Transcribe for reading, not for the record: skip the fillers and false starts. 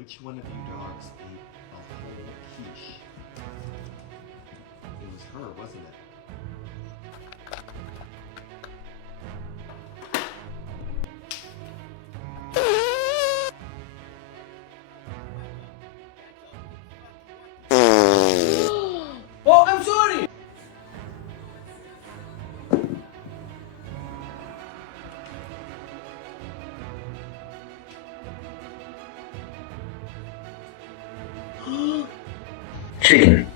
Which one of you dogs ate a whole quiche? It was her, wasn't it? Oh, I'm sorry! Chicken.